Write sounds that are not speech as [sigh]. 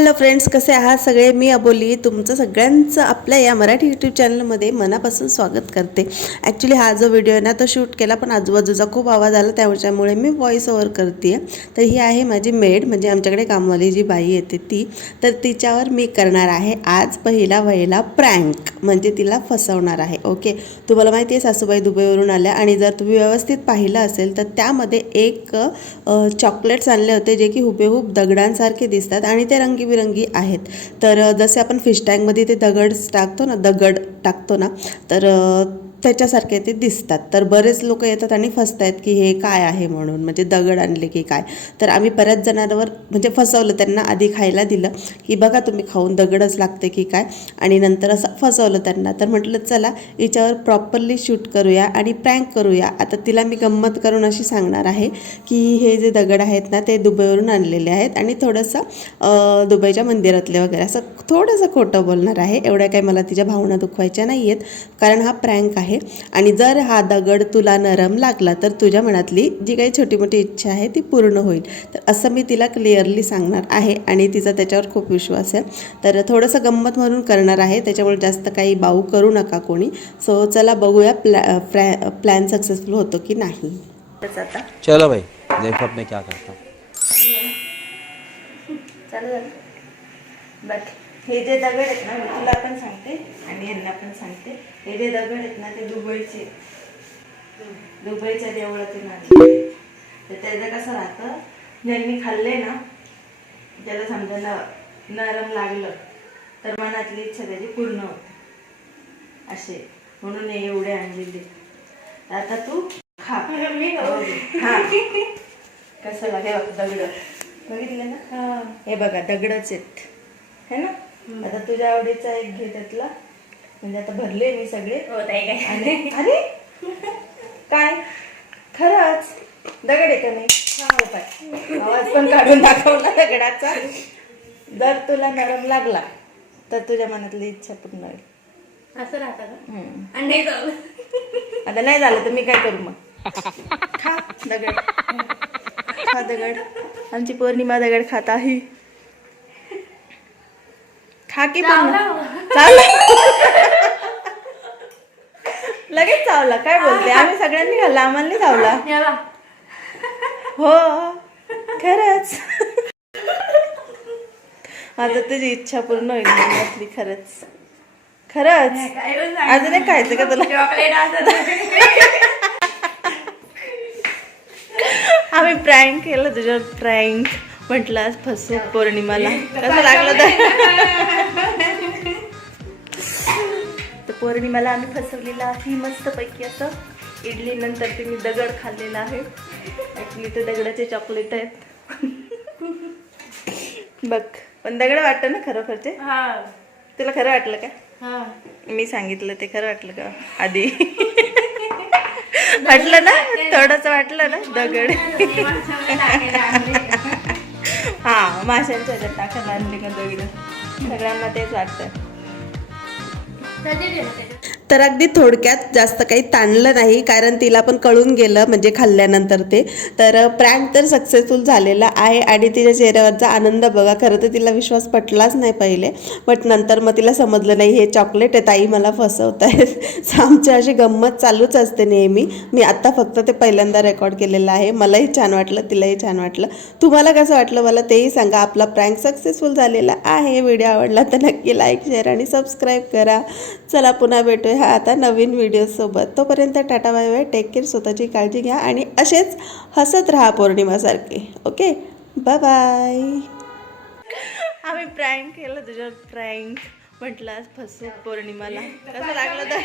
Hello friends कसे आहात सगळे? मी अबोली. तुमचं सगळ्यांचं आपल्या या मराठी यूट्यूब चॅनलमध्ये मनापासून स्वागत करते. ॲक्च्युली हा जो व्हिडिओ आहे ना तो शूट केला पण आजूबाजूचा खूप आवाज आला त्याच्यामुळे मी व्हॉइस ओव्हर करते तर ही आहे माझी मेड म्हणजे आमच्याकडे कामवाली जी बाई येते ती. तर तिच्यावर मी करणार आहे आज पहिला वहिला प्रँक म्हणजे तिला फसवणार आहे. ओके तुम्हाला माहिती आहे सासूबाई दुबईवरून आल्या आणि जर तुम्ही व्यवस्थित पाहिलं असेल तर त्यामध्ये एक चॉकलेट्स आणले होते जे की हुबेहूब दगडांसारखे दिसतात आणि ते रंगी रंगीबिरंगी आहेत. तर जसे आपण फिश टँकमध्ये ते दगड टाकतो ना दगड टाकतो ना तर त्याच्यासारखे ते दिसतात. तर बरेच लोक येतात आणि फसतायत की हे काय आहे म्हणून म्हणजे दगड आणले की काय. तर आम्ही बऱ्याच जणांवर म्हणजे फसवलं त्यांना आधी खायला दिलं की बघा तुम्ही खाऊन दगडच लागते की काय. आणि नंतर असं फसवलं त्यांना. तर म्हटलं चला हिच्यावर प्रॉपरली शूट करूया आणि प्रँक करूया. आता तिला मी गंमत करून अशी सांगणार आहे की हे जे दगड आहेत ना ते दुबईवरून आणलेले आहेत. आणि थोडंसं दुबईच्या मंदिरातले वगैरे. असं थोडंसं खोटं बोलणार आहे. एवढ्या काही मला तिच्या भावना दुखवायच्या नाही आहेत कारण हा प्रँक आहे. आणि जर हा दगड तुला नरम लागला तर तुझ्या मनातली जी काही छोटी मोठी इच्छा आहे ती पूर्ण होईल. तर असं मी तिला क्लिअरली सांगणार आहे. आणि तिचा त्याच्यावर खूप विश्वास आहे. तर थोडंसं गंमत म्हणून करणार आहे. त्याच्यामुळे जास्त काही बाऊ करू नका कोणी. सो चला बघूया प्लॅ फ्रॅ प्लॅन सक्सेसफुल होतो की नाही. चलो भाई देखो अब मैं क्या करता हूँ. चालेल बट हे जे दगड आहेत ना मी तुला पण सांगते आणि यांना पण सांगते. हे जे दगड आहेत ना ते दुबईचे. दुबईच्या देवळातून आणले तर त्याचं कसं राहतं ज्यांनी खाल्ले ना त्याला समजा न नरम लागलं तर मनातली इच्छा त्याची पूर्ण होते. असे. म्हणून हे एवढे आणलेले. आता तू खा. मी खा कसं लागे बघ दगड बघितले ना हे बघा दगडच आहेत. है ना? आता तुझ्या आवडीचा एक घे त्यातला. म्हणजे आता भरले मी सगळे. आणि- अरे! काय? खरंच? दगड आहे का नाही? हा. आवाज पण काढून दाखवला दगडाचा. जर तुला नरम लागला तर तुझ्या मनातली इच्छा पूर्ण होईल. असं राहतं. आणि नाही झालं. आता नाही झालं तर मी काय करू मग? खा दगड. खा दगड. आमची पौर्णिमा दगड खात आहे. खा की पूर्ण चावला लगेच चावला काय बोलते? आम्ही सगळ्यांनी खाल्ला आम्हाला नाही चावला हे खरंच. आता तुझी इच्छा पूर्ण होईल मनातली खरंच. खरंच. पण. अजून एक खायचं का तुला? आम्ही प्रँक केलं तुझ्यावर प्रँक म्हटलं आज फसू पौर्णिमाला. कसं लागलं तर. पौर्णिमाला आम्ही फसवलेलं आहे मस्त पैकी असं. इडली नंतर ते मी दगड खाल्लेला आहे. ऍक्च्युली ते दगडाचे चॉकलेट आहेत. बघ पण दगड वाटतं ना खरोखरचे हा. तुला खरं वाटलं का? हा. मी सांगितलं ते खरं वाटलं का? आधी. वाटलं ना? थोडंच वाटलं ना? दगड. हा माशांच्या ह्याच्यात टाकायला आणले का दगड सगळ्यांना तेच वाटतं. तर अगदी थोडक्यात जास्त काही ताणलं नाही कारण तिला पण कळून गेलं म्हणजे खाल्ल्यानंतर ते. तर प्रँक तर सक्सेसफुल झालेला आहे आणि तिच्या चेहऱ्यावरचा आनंद बघा खरं तर तिला विश्वास पटलाच नाही पहिले बट नंतर मग तिला समजलं नाही हे चॉकलेट आहे ताई मला फसवत आहेत. [laughs] आमची अशी गंमत चालूच असते नेहमी. मी आत्ता फक्त ते पहिल्यांदा रेकॉर्ड केलेलं आहे. मलाही छान वाटलं तिलाही छान वाटलं. तुम्हाला कसं वाटलं मला तेही सांगा. आपला प्रँक सक्सेसफुल झालेला आहे. व्हिडिओ आवडला तर नक्की लाईक शेअर आणि सबस्क्राईब करा. चला पुन्हा भेटूया. हा आता नवीन व्हिडिओसोबत तोपर्यंत tata bye bye take care स्वतःची काळजी घ्या आणि असेच हसत राहा पौर्णिमासारखे. ओके बाय बाय आम्ही प्रँक केलं तुझ्यावर प्रँक म्हटलं आज फसू पौर्णिमाला. कसं लागलं तर?